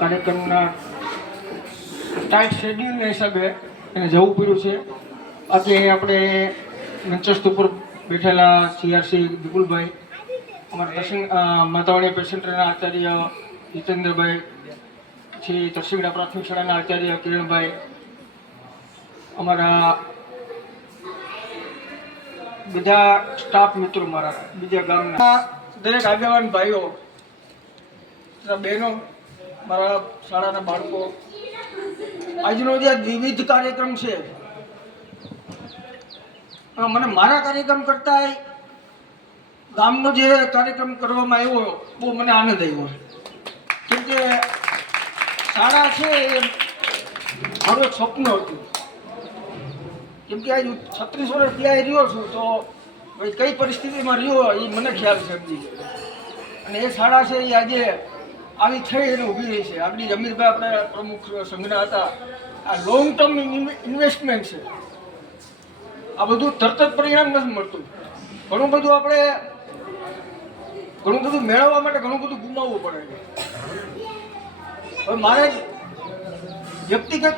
કાર્યક્રમના ટાઈટ શેડ્યુલના હિસાબે એને જવું પડ્યું છે. આજે આપણે મંચસ્થ ઉપર બેઠેલા CRC વિપુલભાઈ, અમારા માતાવાણી પેસેન્ટરના આચાર્ય જીતેન્દ્રભાઈ, પછી તરસીગડા પ્રાથમિક શાળાના આચાર્ય કિરણભાઈ, અમારા બધા સ્ટાફ મિત્રો, મારા બીજા ગામના દરેક આગેવાન ભાઈઓ તથા બહેનો, મારા શાળાના બાળકો, આજનો જે વિવિધ કાર્યક્રમ છે, મને મારા કાર્યક્રમ કરતા ગામનો જે કાર્યક્રમ કરવામાં આવ્યો બહુ મને આનંદ આવ્યો. કેમ કે શાળા છે એ મારું એક સ્વપ્ન હતું. કેમ કે આજ 36 વર્ષ ત્યાં રહ્યો છું, તો ભાઈ કઈ પરિસ્થિતિમાં રહ્યો એ મને ખ્યાલ છે બધી. અને એ શાળા છે એ આજે આવી થઈ અને ઊભી રહી છે. આપણી અમીરભાઈ આપણા પ્રમુખ સંઘના હતા. આ લોંગ ટર્મ ઇન્વેસ્ટમેન્ટ છે. આ બધું તરત જ પરિણામ નથી મળતું. ઘણું બધું મેળવવા માટે ઘણું બધું ગુમાવવું પડે છે. હવે મારે વ્યક્તિગત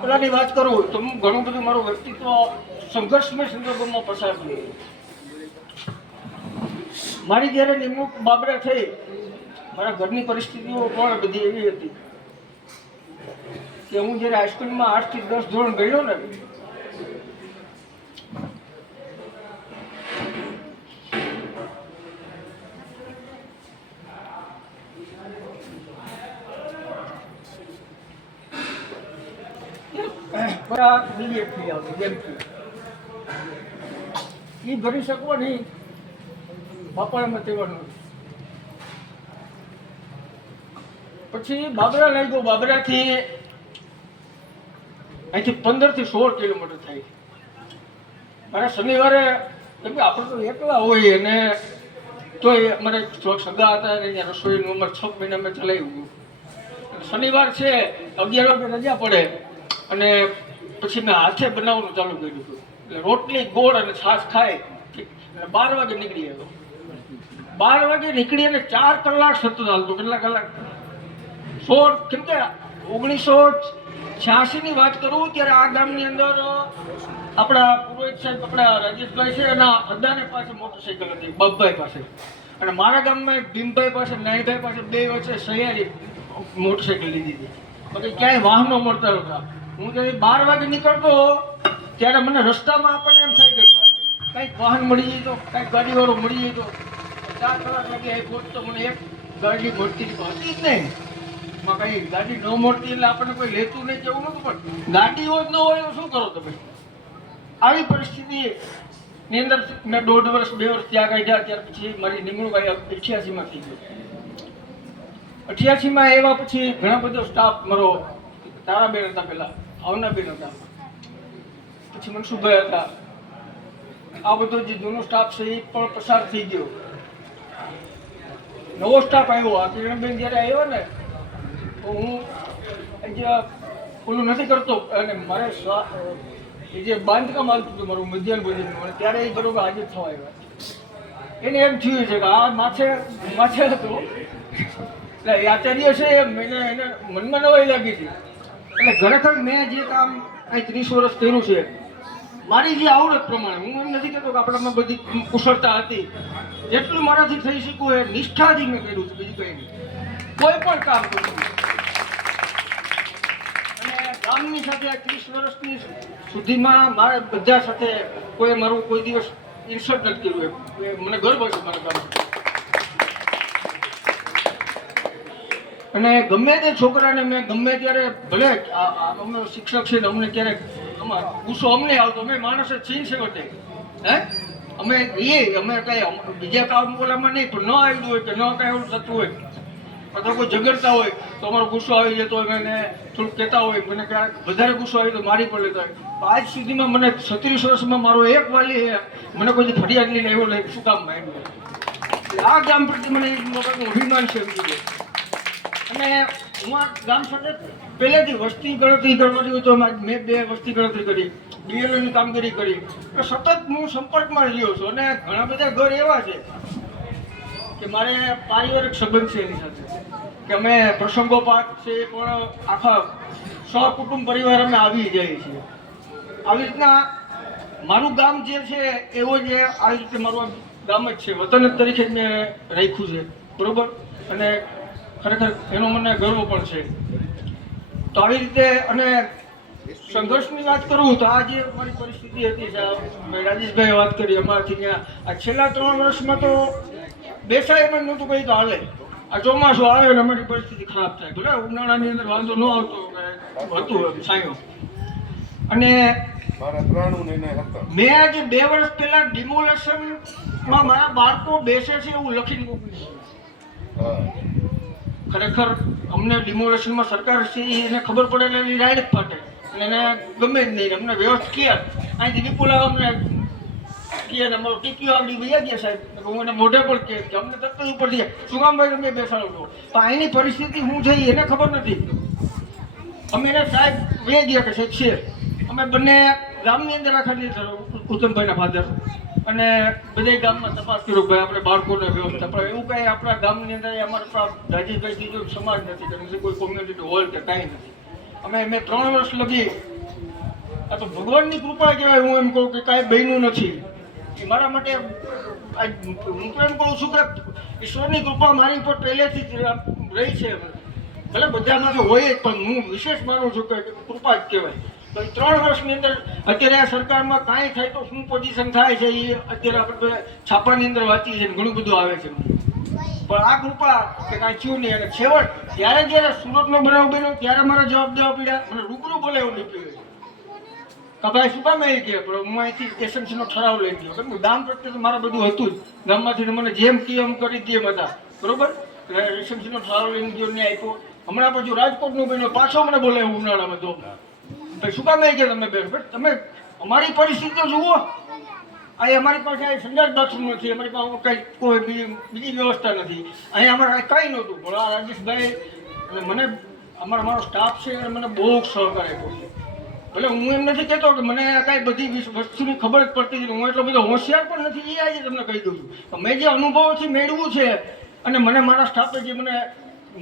પેલાની વાત કરું તો હું ઘણું બધું મારું વ્યક્તિત્વ સંઘર્ષમય સંદર્ભમાં પસાર થયું. મારી જ્યારે નિમણૂક બાબરા થઈ, મારા ઘરની પરિસ્થિતિઓ પણ બધી એવી હતી કે હું જ્યારે હાઈસ્કૂલમાં 8 થી 10 ધોરણ ગયો ને, એ ભરી શકો નહીં, બાપામાં તેવાનું. પછી બાબરા લઈ ગયો. બાબરાથી અહીંથી 15 થી 16 કિલોમીટર થાય. મારે શનિવારે, કેમ કે આપણે તો એકલા હોય અને તો અમારે સગા હતા ત્યાં રસોઈનું અમારે 6 મહિના મેં ચલાવ્યું. શનિવાર છે 11 વાગે રજા પડે અને પછી મેં હાથે બનાવવાનું ચાલુ કર્યું હતું. એટલે રોટલી, ગોળ અને છાશ ખાય. 12 વાગે નીકળી આવ્યો. 12 વાગે નીકળી અને 4 કલાક સતત હાલતો. કેટલા કલાક? 16. કેમ કે 1986 ની વાત કરું ત્યારે આ ગામની અંદર આપણા પુરોહિત સાહેબ, આપણા રાજેશભાઈ છે, એના અદાને પાસે મોટરસાઇકલ હતી, બાપભાઈ પાસે. અને મારા ગામમાં ભીમભાઈ પાસે, નાઈભાઈ પાસે, બે વચ્ચે સહિયારી મોટરસાઇકલ લીધી હતી. પછી ક્યાંય વાહનો મળતા હતા. હું જ્યારે 12 વાગે નીકળતો ત્યારે મને રસ્તામાં આપણને એમ થાય કે કંઈક વાહન મળી જાય તો, કંઈક ગાડીવાળો મળી જાય તો. 4 કલાક લાગે એ પહોંચતો. મને એક ગાડી મળતી હતી જ નહીં. કઈ ગાડી ન મળતી એટલે આપણને કોઈ લેતું નહીં કેવું નતું. પણ ગાડીઓ જ ન હોય તો શું કરો તમે? આવી પરિસ્થિતિની અંદર મેં 1.5 વર્ષ 2 વર્ષ ત્યાં કાઢ્યા. ત્યાર પછી મારી નિમણૂક 88માં થઈ ગઈ. 88માં આવ્યા પછી ઘણા બધો સ્ટાફ મારો, તારાબેન હતા પેલા, અવનાબેન હતા, પછી મનસુખભાઈ હતા. આ બધો જે જૂનો સ્ટાફ છે એ પણ પસાર થઈ ગયો. નવો સ્ટાફ આવ્યો. આ કિરણબેન જ્યારે આવ્યો ને તો હું ઓલું નથી કરતો અને મારે એ જે બાંધકામ આવતું હતું મારું મધ્યાહન ભોજનનું, અને ત્યારે એ બરોબર હાજર થવા આવ્યા. એને એમ થયું છે કે આ માથે હતો એટલે એ આચાર્ય છે એને મનમાં નવાઈ લાગી હતી. એટલે ખરેખર મેં જે કામ અહીં 30 વર્ષ કર્યું છે, મારી જે આવડત પ્રમાણે, હું એમ નથી કહેતો કે આપણામાં બધી કુશળતા હતી, જેટલું મારાથી થઈ શકું એ નિષ્ઠાથી મેં કર્યું છે. બીજું કંઈ નહીં. કોઈ પણ કામ કરું અને ગામની સાથે 30 વર્ષની સુધીમાં મારા બધા સાથે કોઈ મારું કોઈ દિવસ ઇન્સલ્ટ નથી કર્યું. મને ગર્વ છે મારા ગામ. અને ગમે તે છોકરાને મેં ગમે ત્યારે, ભલે અમે શિક્ષક છે ને, અમને ક્યારેક ગુસ્સો અમને આવતો, અમે માણસે છીન છે વટે, અમે કઈ બીજા કામ બોલામાં નહીં, પણ ન આવ્યું હોય કે ન કાંઈ એવું થતું હોય અથવા કોઈ ઝઘડતા હોય તો અમારો ગુસ્સો આવી જતો હોય. મને થોડુંક કહેતા હોય, મને ક્યારેક વધારે ગુસ્સો આવી તો મારી પણ લેતા હોય. આજ સુધીમાં મને 36 વર્ષમાં મારો એક વાલી મને કોઈ ફરિયાદ લઈને આવ્યો નહીં. શું કામ માન્યું? આ ગામ પ્રત્યે મને એક મોટાનું અભિમાન છે. અને હું આ ગામ સાથે પહેલેથી વસ્તી ગણતરી કરવાની હોય તો મેં 2 વસ્તી ગણતરી કરી, BLOની કામગીરી કરી. સતત હું સંપર્કમાં રહ્યો છું. અને ઘણા બધા ઘર એવા છે કે મારે પારિવારિક સંબંધ છે એની સાથે. કે અમે પ્રસંગોપાત છે પણ આખા સહકુટુંબ પરિવાર અમે આવી જઈએ છીએ. આવી રીતના મારું ગામ જે છે એવો જ આવી રીતે મારું ગામ જ છે, વતન તરીકે જ મેં રાખ્યું છે, બરોબર. અને ખરેખર એનો મને ગર્વ પણ છે. તો આવી રીતે અને સંઘર્ષની વાત કરું તો આ જે અમારી પરિસ્થિતિ હતી, રાજેશભાઈએ વાત કરી અમારાથી ત્યાં આ છેલ્લા 3 વર્ષમાં તો બેસાય એમ નહોતું કહી તો હાલે. આ ચોમાસું આવે ને અમારી પરિસ્થિતિ ખરાબ થાય. ભલે ઉનાળાની અંદર વાંધો ન આવતો હતું છાંયો. અને મેં આજે 2 વર્ષ પહેલા ડિમોલેશનમાં મારા બાળકો બેસે છે એવું લખીને મોકલ્યું. ખરેખર અમને ડિમોલેશનમાં સરકાર છે એને ખબર પડેલી રાઈડ ફાટે અને એને ગમે જ નહીં. અમને વ્યવસ્થિત ક્યાં અહીંથી વિપુલા અમને કે અમારો ટીપીઓ આવડી વૈયા ગયા સાહેબ. હું એને મોઢે પણ કે અમને તરત ઉપર દે શું કામ ભાઈ તમે બેસાડો છો. પણ અહીંની પરિસ્થિતિ શું છે એને ખબર નથી. અમે એને સાહેબ વૈયા ગયા કે સાહેબ છે. અમે બંને ગામની અંદર રાખી ઉત્તમભાઈના ફાધર અને બધા ગામમાં તપાસ કર્યો ભાઈ આપણે બાળકોને વ્યવસ્થા. પણ એવું કાંઈ આપણા ગામની અંદર અમારા રાજેશભાઈ કીધું સમાજ નથી, કોઈ કોમ્યુનિટી હોલ કે કાંઈ નથી. મેં 3 વર્ષ લગી આ તો ભગવાનની કૃપા કહેવાય. હું એમ કહું કે કાંઈ બન્યું નથી એ મારા માટે. હું તો એમ કહું છું કે ઈશ્વરની કૃપા મારી ઉપર પહેલેથી જ રહી છે. ભલે બધામાંથી હોય જ પણ હું વિશેષ માનું છું કે કૃપા જ કહેવાય. તો 3 વર્ષની અંદર અત્યારે આ સરકારમાં કાંઈ થાય તો શું પોઝિશન થાય છે એ અત્યારે આપણે છાપાની અંદર વાંચીએ છીએ, ઘણું બધું આવે છે. પણ આ કૃપા કે કાંઈ થયું નહીં. અને છેવટ જ્યારે સુરતનો બનાવ બન્યો ત્યારે મારા જવાબ દેવા પડ્યા. મને રૂબરૂ બોલે એવું નીકળ્યું કે ભાઈ શું કામ આવી ગયા. પણ હું અહીંથી એસએમસીનો ઠરાવ લઈ ગયો. કેમ કે ગામ પ્રત્યે તો મારા બધું હતું જ. ગામમાંથી મને જેમ કહે એમ કરી દે બધા, બરોબર. એટલે એસએમસીનો ઠરાવ લઈને ગયો ને આપ્યો. હમણાં પછી રાજકોટનું બન્યો પાછો મને બોલે ઉનાળામાં તો ભાઈ શું કામ આવી ગયા તમે બેન. તમે અમારી પરિસ્થિતિ જુઓ. અહીં અમારી પાસે સંડાસ બાથરૂમ નથી, અમારી પાસે કંઈ કોઈ બીજી વ્યવસ્થા નથી. અહીં અમારે કંઈ નહોતું. પણ આ રાજેશભાઈ અને મને મારો સ્ટાફ છે અને મને બહુ સહકાર આપ્યો છે. ભલે હું એમ નથી કહેતો કે મને કાંઈ બધી વસ્તુની ખબર જ પડતી નથી, હું એટલો બધો હોશિયાર પણ નથી. એ આજે તમને કહી દઉં છું. મેં જે અનુભવથી મેળવ્યું છે અને મને મારા સ્ટાફે જે મને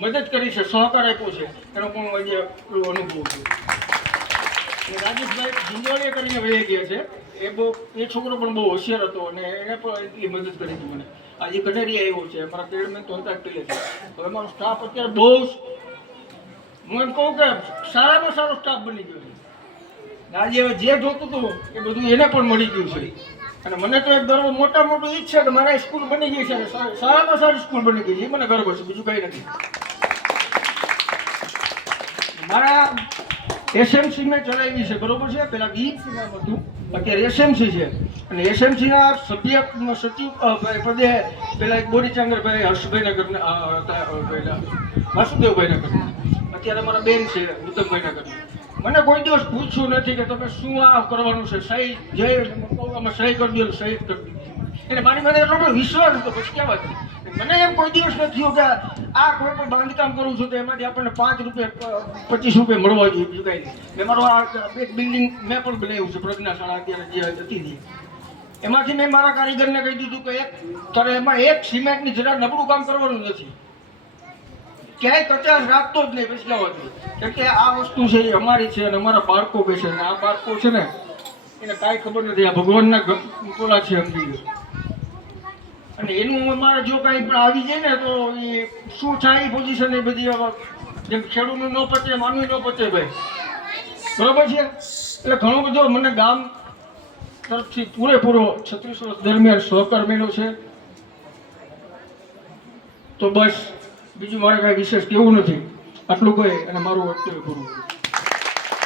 મદદ કરી છે, સહકાર આપ્યો છે, એનો પણ આજે અનુભવ છે. રાજેશભાઈ ઝુંઝવાણીયા કરીને વહી ગયા છે. એ છોકરો પણ બહુ હોશિયાર હતો અને એને પણ એટલી મદદ કરી હતી મને. આજે કનેરી આવ્યો છે, અમારા પેડમેન તો હતા પેલે છે. હવે મારો સ્ટાફ અત્યારે બહુ, હું એમ કહું કે સારામાં સારો સ્ટાફ બની ગયો છે. આજે હવે જે જોતું હતું એ બધું એને પણ મળી ગયું છે. અને મને તો એક ગર્વ મોટું એ જ છે કે મારા સ્કૂલ બની ગઈ છે, સારામાં સારી સ્કૂલ બની ગઈ છે. એ મને ગર્વ છે, બીજું કંઈ નથી. મારા એસએમસી મેં ચલાવી છે, બરોબર છે. પેલા બીએમસી નામ હતું, અત્યારે એસએમસી છે. અને એસએમસીના સભ્ય સચિવ પદે પેલા એક બોરીચંદ્રભાઈ હર્ષભાઈના ઘરના હતા, વાસુદેવભાઈના ઘરના. અત્યારે મારા બેન છે ઉત્તમભાઈના ઘરના. મને કોઈ દિવસ પૂછ્યું નથી કે તમે શું આ કરવાનું છે. સહી જય અમે સહી કરી દો, સહી કરી દીધી. એટલે મારી મને એટલો બધો વિશ્વાસ હતો. પછી કહેવાય મને એમ કોઈ દિવસ નથી થયું કે આ કોઈ પણ બાંધકામ કરું છું તો એમાંથી આપણને 5 રૂપિયા 25 રૂપિયા મળવા જોઈએ, બીજું કાંઈ નહીં. મેં મારું આ એક બિલ્ડિંગ મેં પણ બનાવ્યું છે, પ્રજ્ઞાશાળા અત્યારે જે હતી એમાંથી મેં મારા કારીગરને કહી દીધું કે તારે એમાં એક સિમેન્ટની જરા નબળું કામ કરવાનું નથી, ક્યાંય કચાશ રાખતો જ નહીં. પછી કહેવાતું કેમ કે આ વસ્તુ છે એ અમારી છે અને અમારા બાળકો બેસે ને આ બાળકો છે ને એને કાંઈ ખબર નથી. આ ભગવાનના ટોળા છે સમજી ગયો. અને એનું અમારે જો કાંઈ પણ આવી જાય ને તો એ શું થાય એ પોઝિશન એ બધી જેમ ખેડૂતનું ન પચે માનવી ન પચે ભાઈ, બરોબર છે. એટલે ઘણો બધો મને ગામ તરફથી પૂરેપૂરો 36 વર્ષ દરમિયાન સહકાર મળ્યો છે. તો બસ બીજું મારે કાંઈ વિશેષ કેવું નથી. આટલું કહી અને મારું વક્તવ્ય પૂરું.